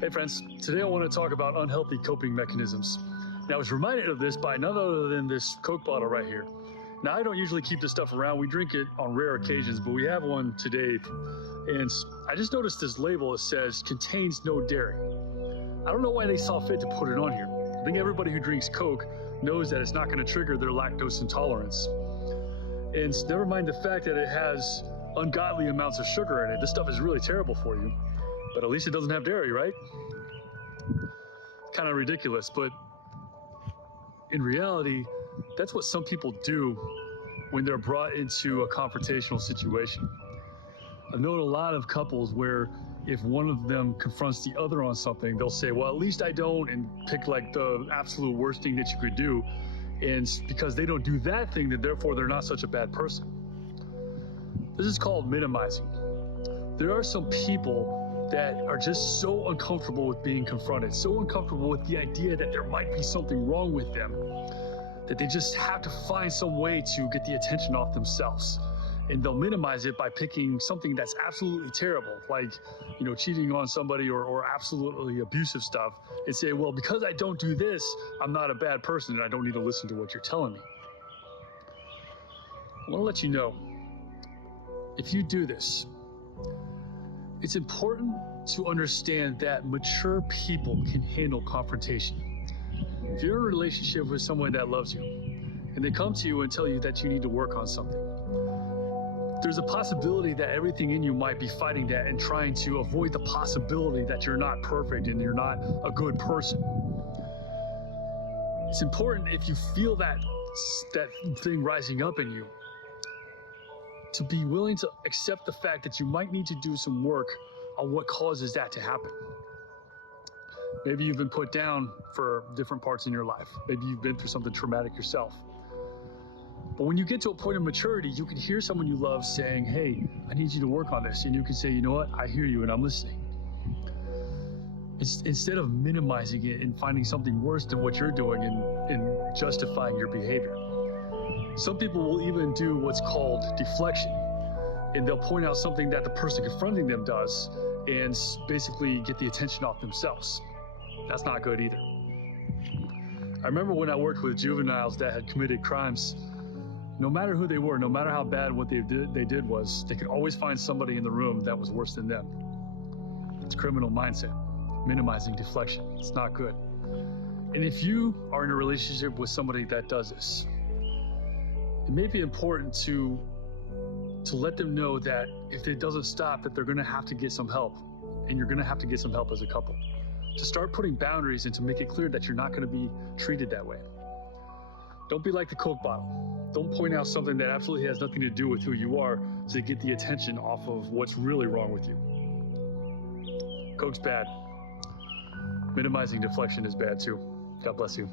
Hey friends, today I want to talk about unhealthy coping mechanisms. Now I was reminded of this by none other than this Coke bottle right here. Now I don't usually keep this stuff around, we drink it on rare occasions, but we have one today. And I just noticed this label that says contains no dairy. I don't know why they saw fit to put it on here. I think everybody who drinks Coke knows that it's not going to trigger their lactose intolerance. And never mind the fact that it has ungodly amounts of sugar in it. This stuff is really terrible for you. But at least it doesn't have dairy, right? Kind of ridiculous, but in reality, that's what some people do when they're brought into a confrontational situation. I've known a lot of couples where if one of them confronts the other on something, they'll say, well, at least I don't, and pick like the absolute worst thing that you could do. And because they don't do that thing, then therefore they're not such a bad person. This is called minimizing. There are some people that are just so uncomfortable with being confronted, so uncomfortable with the idea that there might be something wrong with them, that they just have to find some way to get the attention off themselves. And they'll minimize it by picking something that's absolutely terrible, like, cheating on somebody or absolutely abusive stuff, and say, well, because I don't do this, I'm not a bad person and I don't need to listen to what you're telling me. I want to let you know, if you do this, it's important to understand that mature people can handle confrontation. If you're in a relationship with someone that loves you, and they come to you and tell you that you need to work on something, there's a possibility that everything in you might be fighting that and trying to avoid the possibility that you're not perfect and you're not a good person. It's important, if you feel that thing rising up in you, to be willing to accept the fact that you might need to do some work on what causes that to happen. Maybe you've been put down for different parts in your life. Maybe you've been through something traumatic yourself. But when you get to a point of maturity, you can hear someone you love saying, hey, I need you to work on this. And you can say, you know what, I hear you and I'm listening. Instead of minimizing it and finding something worse than what you're doing and justifying your behavior. Some people will even do what's called deflection, and they'll point out something that the person confronting them does and basically get the attention off themselves. That's not good either. I remember when I worked with juveniles that had committed crimes, no matter who they were, no matter how bad what they did was, they could always find somebody in the room that was worse than them. It's criminal mindset, minimizing deflection. It's not good. And if you are in a relationship with somebody that does this, it may be important to let them know that if it doesn't stop, that they're going to have to get some help, and you're going to have to get some help as a couple. To start putting boundaries and to make it clear that you're not going to be treated that way. Don't be like the Coke bottle. Don't point out something that absolutely has nothing to do with who you are to get the attention off of what's really wrong with you. Coke's bad. Minimizing deflection is bad too. God bless you.